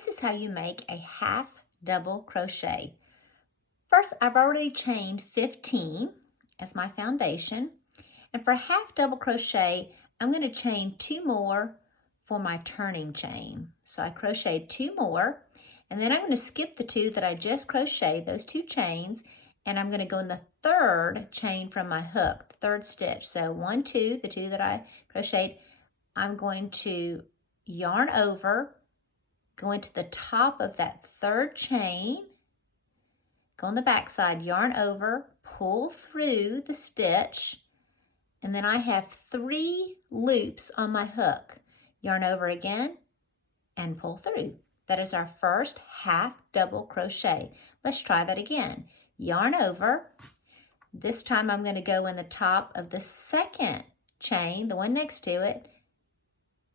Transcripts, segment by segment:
this is how you make a half double crochet. First, I've already chained 15 as my foundation. And for half double crochet, I'm going to chain 2 more for my turning chain. So I crocheted 2 more, and then I'm going to skip the 2 that I just crocheted, those 2 chains, and I'm going to go in the 3rd chain from my hook, the 3rd stitch. So 1, 2, the 2 that I crocheted, I'm going to yarn over, go into the top of that 3rd chain, go on the back side, yarn over, pull through the stitch, and then I have 3 loops on my hook. Yarn over again and pull through. That is our first half double crochet. Let's try that again. Yarn over. This time I'm going to go in the top of the 2nd chain, the one next to it.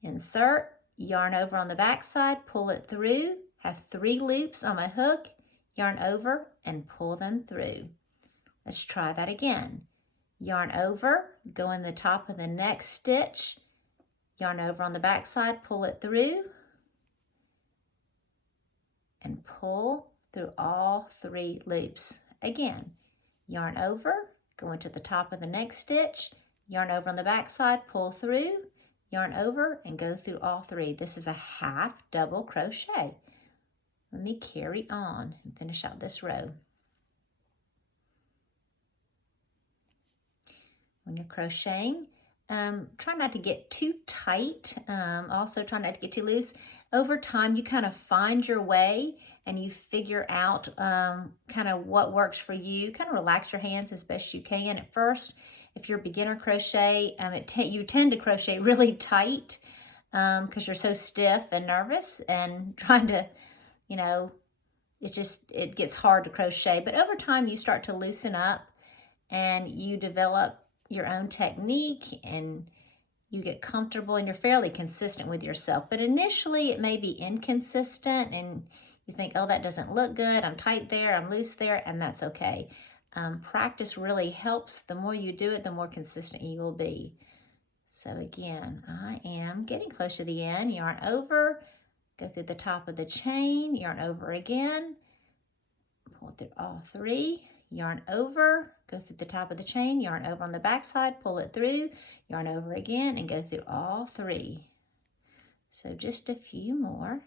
Insert, yarn over on the back side, pull it through, have 3 loops on my hook, yarn over and pull them through. Let's try that again. Yarn over, go in the top of the next stitch, yarn over on the back side, pull it through, and pull through all 3 loops. Again, yarn over, go into the top of the next stitch, yarn over on the back side, pull through, yarn over, and go through all 3. This is a half double crochet. Let me carry on and finish out this row. When you're crocheting, try not to get too tight. Also try not to get too loose. Over time, you kind of find your way and you figure out kind of what works for you. Kind of relax your hands as best you can. At first, if you're beginner crochet, you tend to crochet really tight because you're so stiff and nervous and trying to, you know, it gets hard to crochet. But over time, you start to loosen up and you develop your own technique and you get comfortable and you're fairly consistent with yourself. But initially it may be inconsistent and you think, oh, that doesn't look good. I'm tight there, I'm loose there, and that's okay. Practice really helps. The more you do it, the more consistent you will be. So again, I am getting close to the end. Yarn over, go through the top of the chain, yarn over again, pull through all 3. Yarn over, go through the top of the chain, yarn over on the back side, pull it through, yarn over again, and go through all 3. So just a few more.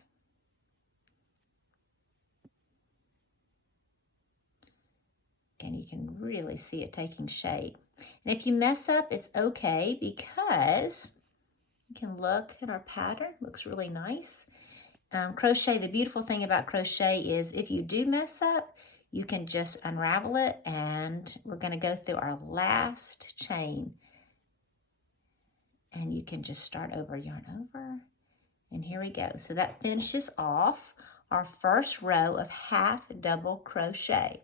And you can really see it taking shape. And if you mess up, it's okay because you can look at our pattern. Looks really nice. Crochet, the beautiful thing about crochet is if you do mess up, you can just unravel it, and we're going to go through our last chain. And you can just start over, yarn over, and here we go. So that finishes off our first row of half double crochet.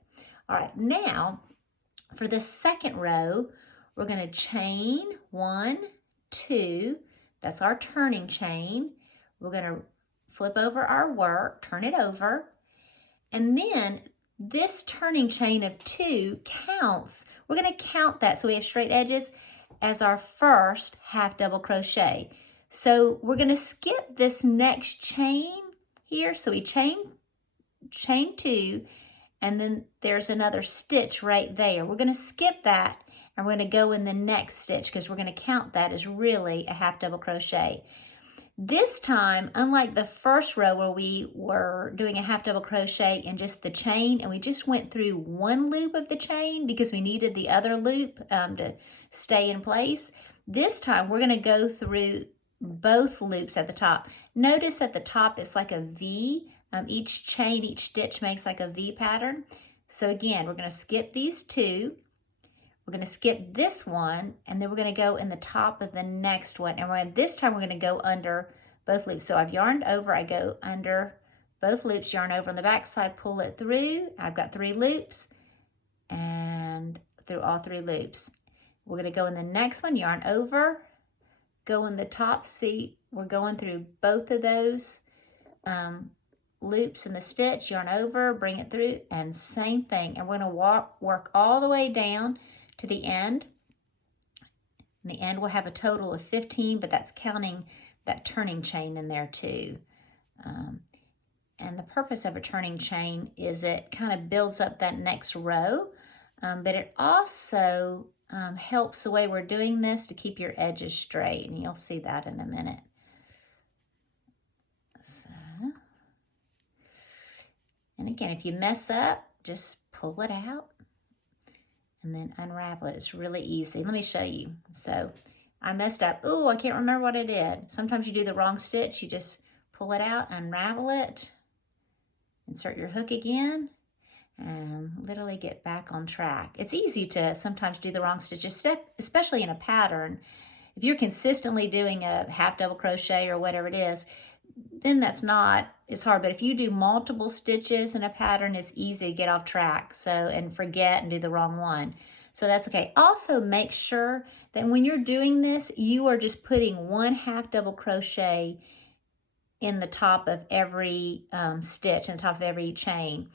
All right, now for the 2nd row, we're going to chain 1, 2. That's our turning chain. We're going to flip over our work, turn it over, and then this turning chain of 2 counts. We're going to count that so we have straight edges as our first half double crochet. So we're going to skip this next chain here. So we chain 2, and then there's another stitch right there. We're going to skip that, and we're going to go in the next stitch because we're going to count that as really a half double crochet. This time, unlike the first row where we were doing a half double crochet in just the chain, and we just went through 1 loop of the chain because we needed the other loop to stay in place, this time we're going to go through both loops at the top. Notice at the top it's like a V. Each chain, each stitch makes like a V pattern. So again, we're going to skip these 2. We're going to skip this one, and then we're going to go in the top of the next one. And this time we're going to go under both loops. So I've yarned over, I go under both loops, yarn over on the back side, pull it through. I've got 3 loops and through all 3 loops. We're going to go in the next one, yarn over, go in the top. See, we're going through both of those loops in the stitch, yarn over, bring it through, and same thing. And we're going to work all the way down to the end. In the end, we'll have a total of 15, but that's counting that turning chain in there too. And the purpose of a turning chain is it kind of builds up that next row, but it also helps the way we're doing this to keep your edges straight, and you'll see that in a minute. So, and again, if you mess up, just pull it out and then unravel it. It's really easy. Let me show you. So I messed up. Oh, I can't remember what I did. Sometimes you do the wrong stitch. You just pull it out, unravel it, insert your hook again, and literally get back on track. It's easy to sometimes do the wrong stitches, especially in a pattern. If you're consistently doing a half double crochet or whatever it is, then it's hard. But if you do multiple stitches in a pattern, it's easy to get off track and forget and do the wrong one. So that's okay. Also, make sure that when you're doing this, you are just putting 1 half double crochet in the top of every stitch, in the top of every chain,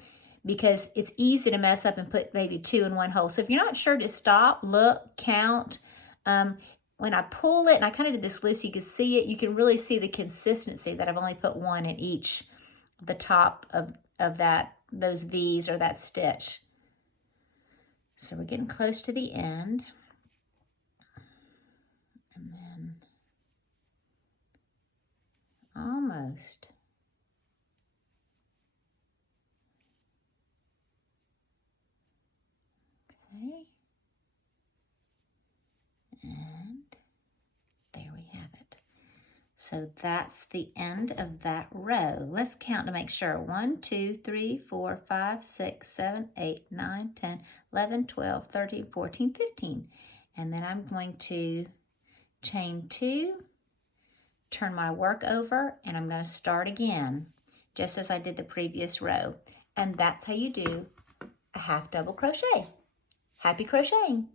because it's easy to mess up and put maybe 2 in one hole. So if you're not sure, just stop, look, count. When I pull it, and I kind of did this loose, you can see it, you can really see the consistency that I've only put 1 in each, the top of those V's or that stitch. So we're getting close to the end. And then almost. Okay. And there we have it. So that's the end of that row. Let's count to make sure. 1, 2, 3, 4, 5, 6, 7, 8, 9, 10, 11, 12, 13, 14, 15. And then I'm going to chain 2, turn my work over, and I'm going to start again, just as I did the previous row. And that's how you do a half double crochet. Happy crocheting!